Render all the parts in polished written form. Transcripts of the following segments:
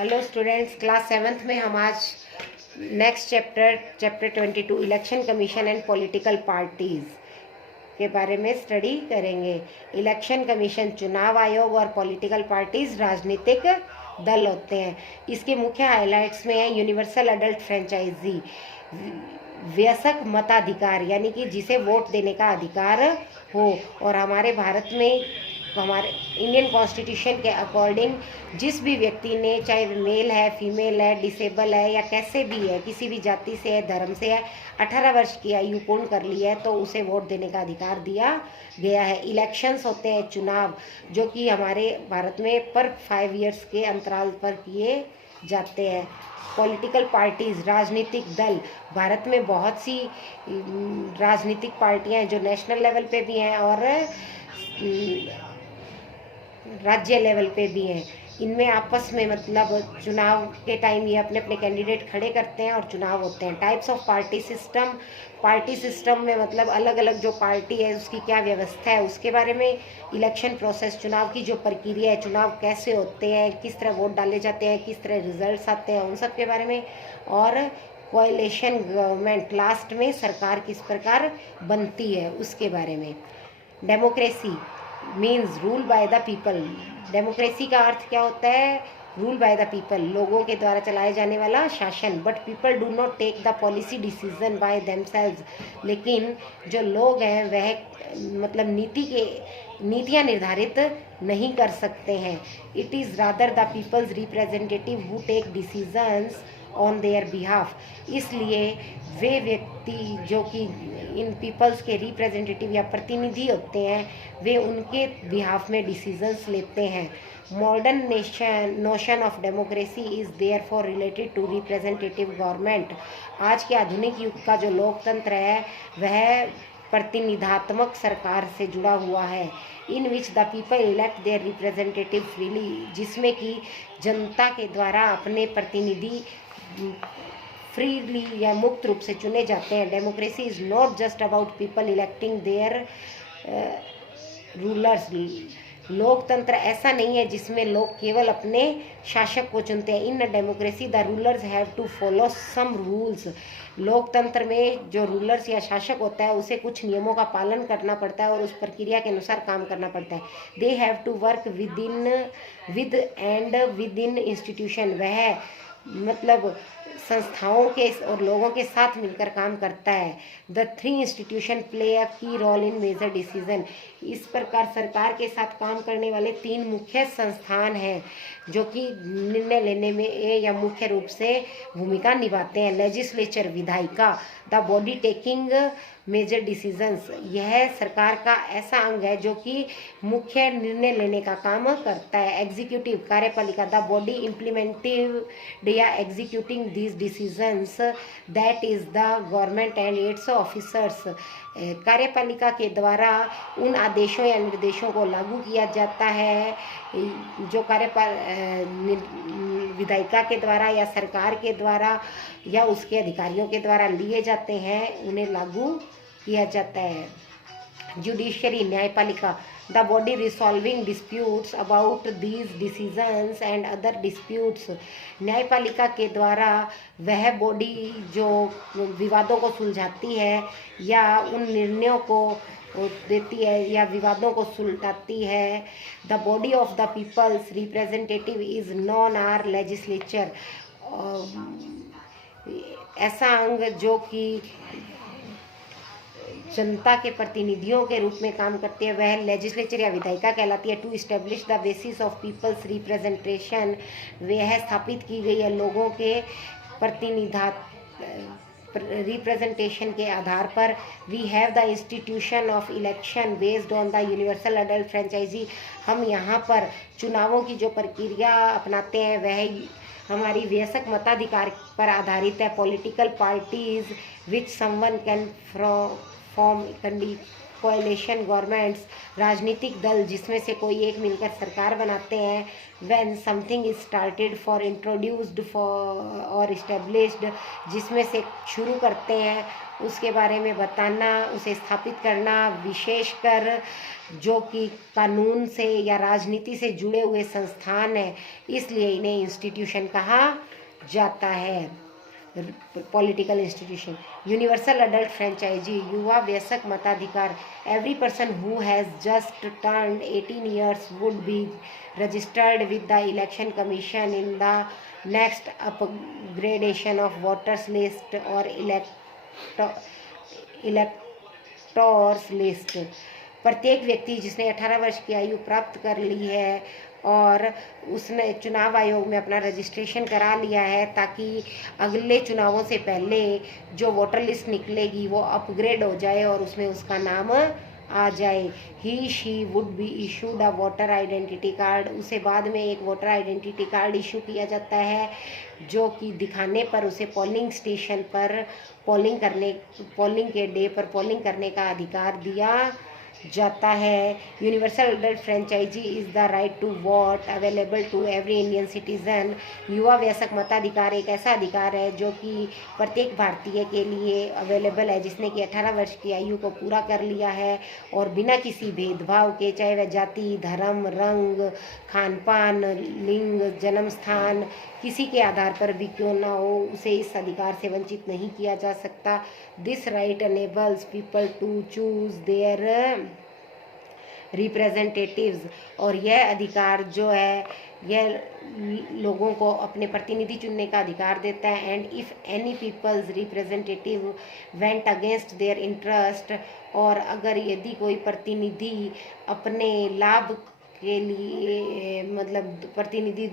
Hello students, class 7th में हम आज next chapter 22 election commission and political parties के बारे में स्टडी करेंगे। इलेक्शन कमीशन चुनाव आयोग और पॉलिटिकल पार्टीज राजनीतिक दल होते हैं। इसके मुख्य हाइलाइट्स में है यूनिवर्सल अडल्ट फ्रेंचाइजी, वयस्क मताधिकार यानी कि जिसे वोट देने का अधिकार हो। और हमारे भारत में हमारे इंडियन कॉन्स्टिट्यूशन के अकॉर्डिंग जिस भी व्यक्ति ने, चाहे मेल है, फीमेल है, डिसेबल है या कैसे भी है, किसी भी जाति से है, धर्म से है, 18 वर्ष की आयु पूर्ण कर ली है तो उसे वोट देने का अधिकार दिया गया है। इलेक्शंस होते हैं चुनाव, जो कि हमारे भारत में पर 5 इयर्स के अंतराल पर किए जाते हैं। पॉलिटिकल पार्टीज राजनीतिक दल, भारत में बहुत सी राजनीतिक पार्टियां हैं जो नेशनल लेवल पे भी हैं और राज्य लेवल पे भी हैं। इनमें आपस में मतलब चुनाव के टाइम ये अपने अपने कैंडिडेट खड़े करते हैं और चुनाव होते हैं। टाइप्स ऑफ पार्टी सिस्टम में मतलब अलग अलग जो पार्टी है उसकी क्या व्यवस्था है उसके बारे में। इलेक्शन प्रोसेस, चुनाव की जो प्रक्रिया है, चुनाव कैसे होते हैं, किस तरह वोट डाले जाते हैं, किस तरह रिजल्ट्स आते हैं, उन सब के बारे में। और कोएलिशन गवर्नमेंट, लास्ट में सरकार किस प्रकार बनती है उसके बारे में। Democracy means rule by the people. Democracy का अर्थ क्या होता है? रूल बाय द पीपल, लोगों के द्वारा चलाए जाने वाला शासन। But people do not take the policy decision by themselves, लेकिन जो लोग हैं वह मतलब नीतियाँ निर्धारित नहीं कर सकते हैं। It is rather the people's representative who take decisions on their behalf. इसलिए वे व्यक्ति जो कि इन पीपल्स के रिप्रेजेंटेटिव या प्रतिनिधि होते हैं, वे उनके बिहाफ में डिसीजंस लेते हैं। Modern notion of democracy is therefore related to representative government. आज के आधुनिक युग का जो लोकतंत्र है वह प्रतिनिधात्मक सरकार से जुड़ा हुआ है। In which the people elect their representative freely, जिसमें कि जनता के द्वारा अपने प्रतिनिधि फ्रीली या मुक्त रूप से चुने जाते हैं। Democracy is not just about people electing their rulers. लोकतंत्र ऐसा नहीं है जिसमें लोग केवल अपने शासक को चुनते हैं। In democracy the rulers have to follow some rules. लोकतंत्र में जो रूलर्स या शासक होता है उसे कुछ नियमों का पालन करना पड़ता है और उस प्रक्रिया के अनुसार काम करना पड़ता है। They have to work within institution, वह मतलब संस्थाओं के और लोगों के साथ मिलकर काम करता है। द 3 इंस्टीट्यूशन प्ले अ की रोल इन मेजर डिसीजन। इस प्रकार सरकार के साथ काम करने वाले 3 मुख्य संस्थान हैं जो कि निर्णय लेने में या मुख्य रूप से भूमिका निभाते हैं। लेजिस्लेचर, विधायिका, the body taking major decisions, यह सरकार का ऐसा अंग है जो कि मुख्य निर्णय लेने का काम करता है। एग्जीक्यूटिव, कार्यपालिका, द बॉडी इम्प्लीमेंटिव या executing these decisions, that is the government and it's officers. कार्यपालिका के द्वारा उन आदेशों या निर्देशों को लागू किया जाता है जो विधायिका के द्वारा या सरकार के द्वारा या उसके अधिकारियों के द्वारा लिए जाते हैं, उन्हें लागू किया जाता है। जुडिशरी, न्यायपालिका, the body resolving disputes about these decisions and other disputes. न्यायपालिका के द्वारा वह बॉडी जो विवादों को सुलझाती है या उन निर्णयों को देती है या विवादों को सुलझाती है। The body of the people's representative is non are legislature. ऐसा अंग जो कि जनता के प्रतिनिधियों के रूप में काम करती है वह लेजिस्लेचर या विधायिका कहलाती है। To establish the basis of people's representation, वह स्थापित की गई है लोगों के रिप्रेजेंटेशन के आधार पर। We have the institution of election based on the universal adult franchise. हम यहाँ पर चुनावों की जो प्रक्रिया अपनाते हैं वह हमारी वयस्क मताधिकार पर आधारित है। Political parties which someone can form coalition governments, राजनीतिक दल जिसमें से कोई एक मिलकर सरकार बनाते हैं। When something is started for introduced for और इस्टेब्लिश्ड, जिसमें से शुरू करते हैं उसके बारे में बताना, उसे स्थापित करना, विशेषकर जो कि कानून से या राजनीति से जुड़े हुए संस्थान हैं, इसलिए इन्हें इंस्टीट्यूशन कहा जाता है, political institution. Universal adult franchise, युवा वयस्क मताधिकार। Every person who has just turned 18 years would be registered with the election commission in the next upgradation of voters list और इलेक्टोर्स लिस्ट। प्रत्येक व्यक्ति जिसने 18 वर्ष की आयु प्राप्त कर ली है और उसने चुनाव आयोग में अपना रजिस्ट्रेशन करा लिया है, ताकि अगले चुनावों से पहले जो वोटर लिस्ट निकलेगी वो अपग्रेड हो जाए और उसमें उसका नाम आ जाए। He she would be issued a voter identity card. उसे बाद में एक वोटर आइडेंटिटी कार्ड इशू किया जाता है, जो कि दिखाने पर उसे पोलिंग स्टेशन पर पोलिंग के डे पर पोलिंग करने का अधिकार दिया जाता है। Universal adult franchise is the right to vote available to every Indian citizen. युवा वयस्क मताधिकार एक ऐसा अधिकार है जो कि प्रत्येक भारतीय के लिए अवेलेबल है, जिसने कि 18 वर्ष की आयु को पूरा कर लिया है और बिना किसी भेदभाव के, चाहे वह जाति, धर्म, रंग, खान पान, लिंग, जन्म स्थान, किसी के आधार पर भी क्यों ना हो, उसे इस अधिकार से वंचित नहीं किया जा सकता। This right enables people to choose their representatives. और यह अधिकार जो है यह लोगों को अपने प्रतिनिधि चुनने का अधिकार देता है। And if any peoples representative went against their interest, और अगर यदि कोई प्रतिनिधि अपने लाभ के लिए प्रतिनिधि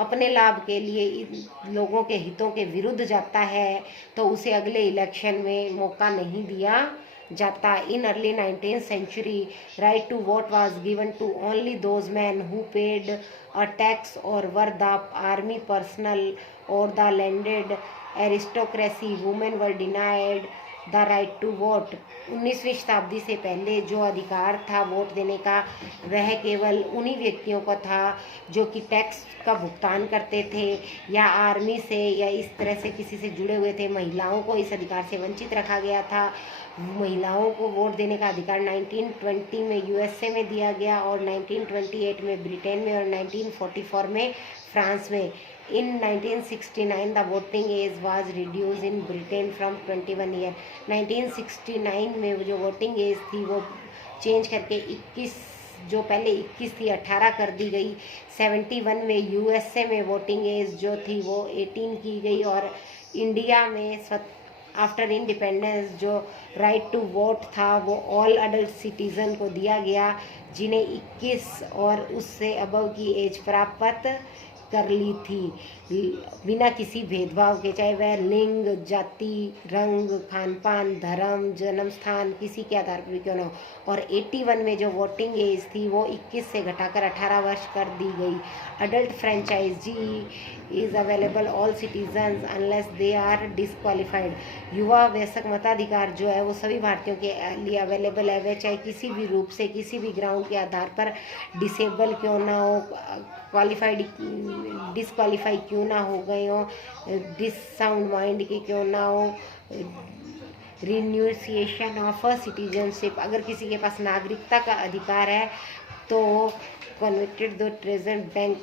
अपने लाभ के लिए लोगों के हितों के विरुद्ध जाता है, तो उसे अगले इलेक्शन में मौका नहीं दिया जाता। In early 19th century, right to vote was given to only those men who paid a tax or were the army personnel or the landed aristocracy. Women were denied the right to vote. 19वीं शताब्दी से पहले जो अधिकार था vote देने का, वह केवल उन्हीं व्यक्तियों को था जो कि टैक्स का भुगतान करते थे या आर्मी से या इस तरह से किसी से जुड़े हुए थे। महिलाओं को इस अधिकार से वंचित रखा गया था। महिलाओं को वोट देने का अधिकार 1920 में यूएसए में दिया गया और 1928 में ब्रिटेन में और 1944 में फ्रांस में। In 1969 the voting age was reduced in Britain from 21 year। 1969 में जो वोटिंग एज थी वो चेंज करके 21, जो पहले 21 थी 18 कर दी गई। 71 में यूएसए में वोटिंग एज जो थी वो 18 की गई और इंडिया में आफ्टर इंडिपेंडेंस जो राइट टू वोट था वो ऑल अडल्ट सिटीज़न को दिया गया, जिन्हें 21 और उससे अबव की एज प्राप्त कर ली थी बिना किसी भेदभाव के, चाहे वह लिंग, जाति, रंग, खान पान, धर्म, जन्म स्थान किसी के आधार पर क्यों ना हो। और 81 में जो वोटिंग एज थी वो 21 से घटाकर 18 वर्ष कर दी गई। Adult franchise is available all citizens unless they are disqualified. युवा वयस्क मताधिकार जो है वो सभी भारतीयों के लिए अवेलेबल है, वह चाहे किसी भी रूप से किसी भी ग्राउंड के आधार पर डिसेबल क्यों ना हो, डिसक्वालीफाई क्यों ना हो गए हो, डिससाउंड माइंड के क्यों ना हो, रिन्यूसिएशन ऑफ सिटीजनशिप, अगर किसी के पास नागरिकता का अधिकार है तो कन्विक्टेड दो प्रेजेंट बैंक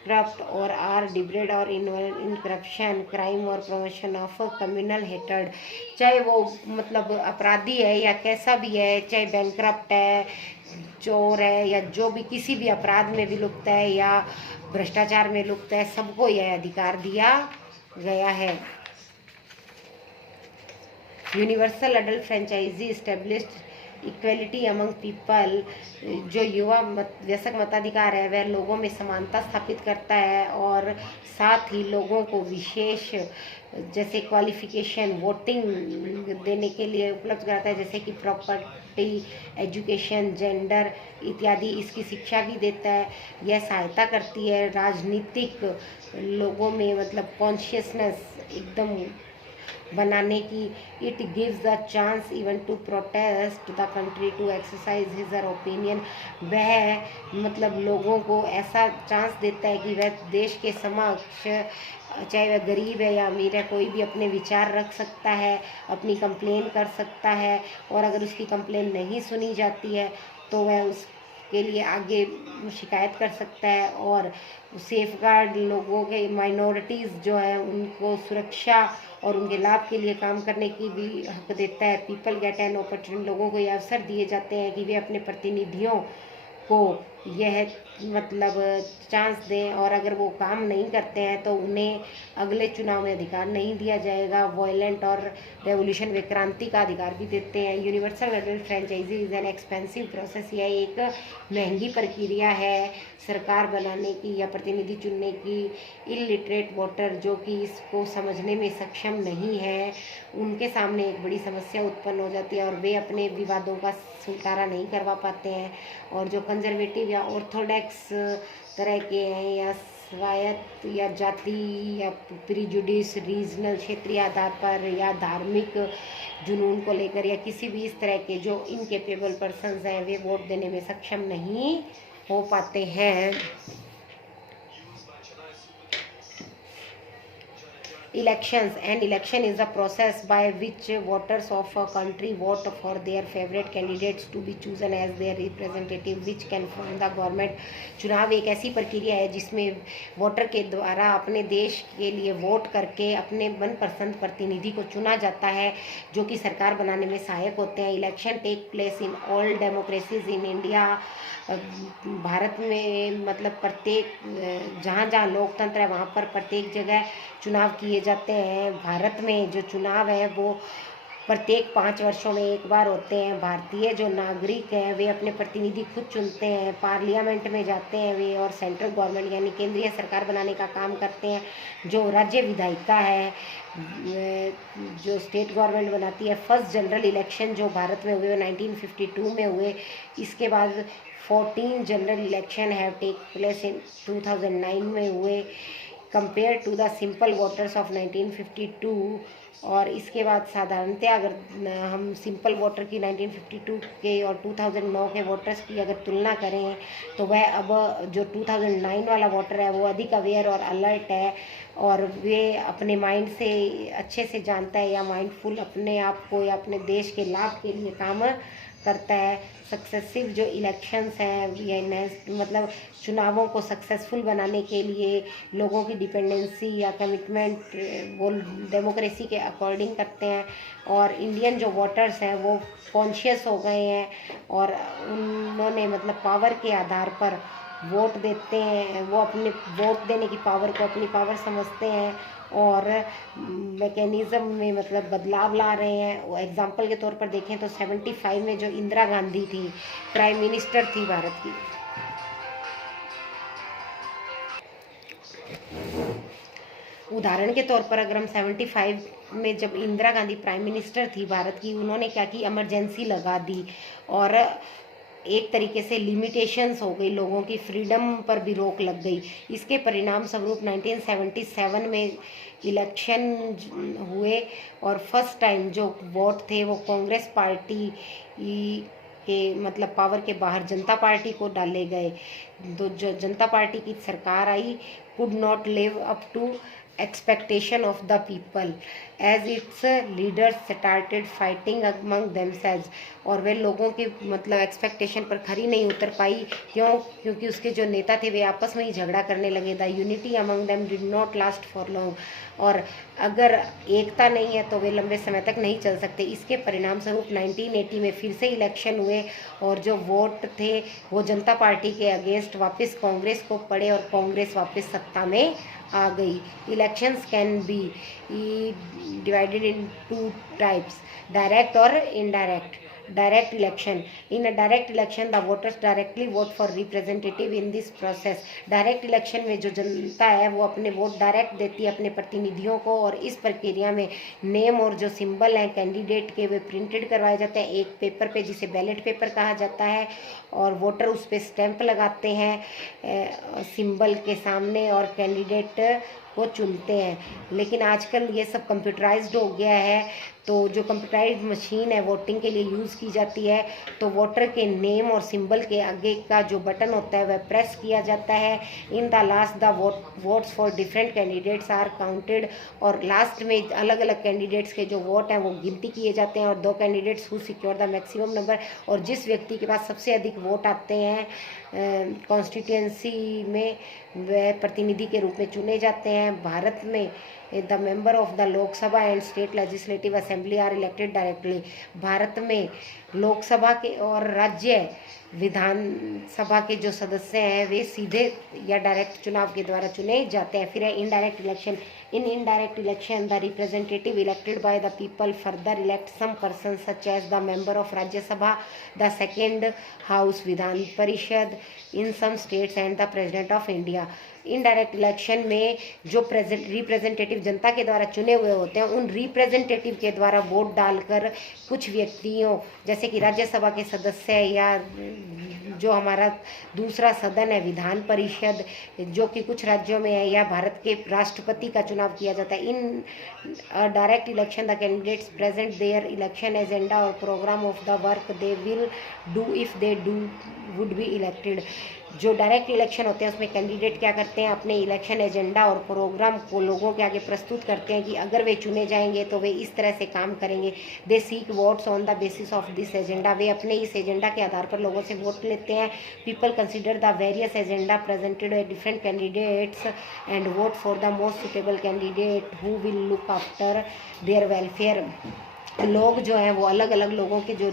करप्ट और आर डिब्रेड और इन करप्शन, क्राइम और प्रमोशन ऑफ कम्युनल हेटर्ड, चाहे वो अपराधी है या कैसा भी है, चाहे बैंकक्रप्ट है, चोर है या जो भी किसी भी अपराध में भी लुप्त है या भ्रष्टाचार में लुप्त है, सबको यह अधिकार दिया गया है। Universal adult franchise established equality among people. जो युवा वयस्क मताधिकार है वह लोगों में समानता स्थापित करता है और साथ ही लोगों को विशेष जैसे क्वालिफिकेशन वोटिंग देने के लिए उपलब्ध कराता है, जैसे कि प्रॉपर्टी, एजुकेशन, जेंडर इत्यादि, इसकी शिक्षा भी देता है। यह सहायता करती है राजनीतिक लोगों में कॉन्शियसनेस एकदम बनाने की। It gives the chance even to protest the country to exercise his her opinion. वह मतलब लोगों को ऐसा चांस देता है कि वह देश के समक्ष, चाहे वह गरीब है या अमीर है, कोई भी अपने विचार रख सकता है, अपनी कंप्लेन कर सकता है, और अगर उसकी कंप्लेन नहीं सुनी जाती है तो वह उसके लिए आगे शिकायत कर सकता है। और सेफ गार्ड लोगों के, माइनॉरिटीज़ जो है उनको सुरक्षा और उनके लाभ के लिए काम करने की भी हक देता है। पीपल गेट एन अपॉर्चुनिटी, लोगों को ये अवसर दिए जाते हैं कि वे अपने प्रतिनिधियों को यह मतलब चांस दें, और अगर वो काम नहीं करते हैं तो उन्हें अगले चुनाव में अधिकार नहीं दिया जाएगा। वॉयलेंट और रेवोल्यूशन वे क्रांति का अधिकार भी देते हैं। Universal adult franchise is an expensive process, यह एक महंगी प्रक्रिया है सरकार बनाने की या प्रतिनिधि चुनने की। इलिटरेट वोटर, जो कि इसको समझने में सक्षम नहीं है, उनके सामने एक बड़ी समस्या उत्पन्न हो जाती है और वे अपने विवादों का सुलटारा नहीं करवा पाते हैं। और जो कंजर्वेटिव या ऑर्थोडॉक्स तरह के हैं, या स्वायत्त या जाति या प्रिजुडिस, रीजनल क्षेत्रीय आधार पर या धार्मिक जुनून को लेकर या किसी भी इस तरह के जो इनकेपेबल पर्सन्स हैं, वे वोट देने में सक्षम नहीं हो पाते हैं। Elections. An election is a process by which voters of a country vote for their favorite candidates to be chosen as their representative which can form the government. चुनाव एक ऐसी प्रक्रिया है जिसमें वोटर के द्वारा अपने देश के लिए वोट करके अपने मनपसंद प्रतिनिधि को चुना जाता है, जो कि सरकार बनाने में सहायक होते हैं। Election take place in all democracies in India. Bharat में मतलब प्रत्येक जहाँ जहाँ लोकतंत्र है वहाँ पर प्रत्येक जगह चुनाव किए जाते हैं। भारत में जो चुनाव है वो प्रत्येक 5 वर्षों में एक बार होते हैं। भारतीय जो नागरिक हैं वे अपने प्रतिनिधि खुद चुनते हैं, पार्लियामेंट में जाते हैं वे, और सेंट्रल गवर्नमेंट यानी केंद्रीय सरकार बनाने का काम करते हैं। जो राज्य विधायिका है जो स्टेट गवर्नमेंट बनाती है। फर्स्ट जनरल इलेक्शन जो भारत में हुए 1952 में हुए। इसके बाद 14 general election have take place in 2009 में हुए compare to the simple voters of 1952। और इसके बाद साधारणतः अगर हम सिंपल वोटर की 1952 के और 2009 के वोटर्स की अगर तुलना करें तो वह अब जो 2009 वाला वोटर है वो अधिक अवेयर और अलर्ट है, और वे अपने माइंड से अच्छे से जानता है या माइंडफुल अपने आप को या अपने देश के लाभ के लिए काम करता है। सक्सेसिव जो इलेक्शंस हैं ये मतलब चुनावों को सक्सेसफुल बनाने के लिए लोगों की डिपेंडेंसी या कमिटमेंट वो डेमोक्रेसी के अकॉर्डिंग करते हैं। और इंडियन जो वोटर्स हैं वो कॉन्शियस हो गए हैं और उन्होंने मतलब पावर के आधार पर वोट देते हैं। वो अपने वोट देने की पावर को अपनी पावर समझते हैं और मैकेनिज़्म में मतलब बदलाव ला रहे हैं। एग्जाम्पल के तौर पर देखें तो 75 में जो इंदिरा गांधी थी, प्राइम मिनिस्टर थी भारत की, उदाहरण के तौर पर अगर हम 75 में जब इंदिरा गांधी प्राइम मिनिस्टर थी भारत की, उन्होंने क्या की, इमरजेंसी लगा दी और एक तरीके से लिमिटेशंस हो गई, लोगों की फ्रीडम पर भी रोक लग गई। इसके परिणाम स्वरूप 1977 में इलेक्शन हुए और फर्स्ट टाइम जो वोट थे वो कांग्रेस पार्टी के मतलब पावर के बाहर जनता पार्टी को डाले गए। तो जो जनता पार्टी की सरकार आई could not live up to expectation of the people as its leaders started fighting among themselves। और वे लोगों के मतलब एक्सपेक्टेशन पर खरी नहीं उतर पाई। क्योंकि उसके जो नेता थे वे आपस में ही झगड़ा करने लगे। The unity among them did not last for long. और अगर एकता नहीं है तो वे लंबे समय तक नहीं चल सकते। इसके परिणाम स्वरूप 1980 में फिर से इलेक्शन हुए और जो वोट थे वो जनता पार्टी के अगेंस्ट वापस कांग्रेस को पड़े और कांग्रेस वापस सत्ता में आ गई। Elections can be divided in 2 types, direct और indirect. direct election. In a direct election the voters directly vote for representative in this process. Direct election में जो जनता है वो अपने वोट डायरेक्ट देती है अपने प्रतिनिधियों को, और इस प्रक्रिया में नेम और जो सिंबल हैं कैंडिडेट के वे प्रिंटेड करवाए जाते हैं एक पेपर पे जिसे बैलेट पेपर कहा जाता है, और वोटर उस पर स्टैंप लगाते हैं सिंबल के सामने और कैंडिडेट को चुनते हैं। लेकिन आजकल ये सब कंप्यूटराइज्ड हो गया है, तो जो कंप्यूटराइज्ड मशीन है वोटिंग के लिए यूज़ की जाती है, तो वोटर के नेम और सिंबल के आगे का जो बटन होता है वह प्रेस किया जाता है। In the last the votes for different candidates are counted, और लास्ट में अलग अलग कैंडिडेट्स के जो वोट हैं वो गिनती किए जाते हैं, और 2 candidates who secure the maximum number, और जिस व्यक्ति के पास सबसे अधिक वोट आते हैं कॉन्स्टिट्यूंसी में वह प्रतिनिधि के रूप में चुने जाते हैं। भारत में the member of the Lok Sabha and state legislative assembly are elected directly. Bharat में लोकसभा के और राज्य विधानसभा के जो सदस्य हैं वे सीधे या डायरेक्ट चुनाव के द्वारा चुने जाते हैं। फिर है indirect election. In indirect election the representative elected by the people further elect some person such as the member of Rajya Sabha, the second house Vidhan Parishad in some states and the president of India. Indirect election में जो representative जनता के द्वारा चुने हुए होते हैं उन representative के द्वारा वोट डालकर कुछ व्यक्तियों जैसे कि राज्यसभा के सदस्य या जो हमारा दूसरा सदन है विधान परिषद जो कि कुछ राज्यों में है, या भारत के राष्ट्रपति का चुनाव किया जाता है। In direct election the candidates present their election agenda और programme of the work they will do if they do would be elected. जो डायरेक्ट इलेक्शन होते हैं उसमें कैंडिडेट क्या करते हैं, अपने इलेक्शन एजेंडा और प्रोग्राम को लोगों के आगे प्रस्तुत करते हैं कि अगर वे चुने जाएंगे तो वे इस तरह से काम करेंगे। They seek votes on the basis of this agenda. वे अपने इस एजेंडा के आधार पर लोगों से वोट लेते हैं। People consider the various agenda presented by different candidates and vote for the most suitable candidate who will look after their welfare. लोग जो हैं वो अलग अलग लोगों के जो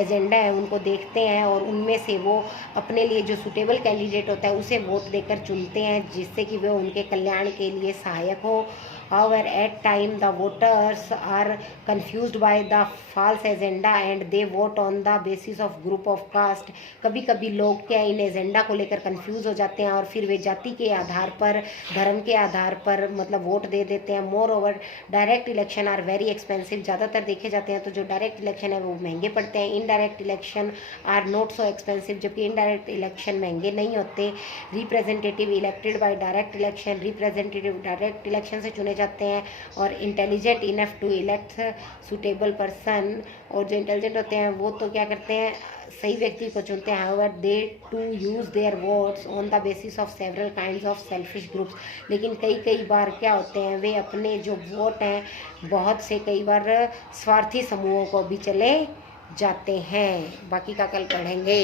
एजेंडा है उनको देखते हैं और उनमें से वो अपने लिए जो सूटेबल कैंडिडेट होता है उसे वोट देकर चुनते हैं जिससे कि वे उनके कल्याण के लिए सहायक हो। However, at time the voters are confused by the false agenda and they vote on the basis of group of caste। कभी कभी लोग क्या इन एजेंडा को लेकर कंफ्यूज हो जाते हैं और फिर वे जाति के आधार पर धर्म के आधार पर मतलब वोट दे देते हैं। Moreover direct election are very expensive. ज़्यादातर देखे जाते हैं तो जो डायरेक्ट इलेक्शन है वो महंगे पड़ते हैं। Indirect election are not so expensive, जबकि इनडायरेक्ट इलेक्शन महंगे नहीं होते। Representative elected by direct election, representative direct election से चुने जाते हैं और intelligent enough to elect suitable person. और जो इंटेलिजेंट होते हैं वो तो क्या करते हैं, सही व्यक्ति को चुनते हैं। However they to use their votes on the basis of several kinds of selfish groups. लेकिन कई बार क्या होते हैं, वे अपने जो वोट हैं बहुत से कई बार स्वार्थी समूहों को भी चले जाते हैं। बाकी का कल पढ़ेंगे।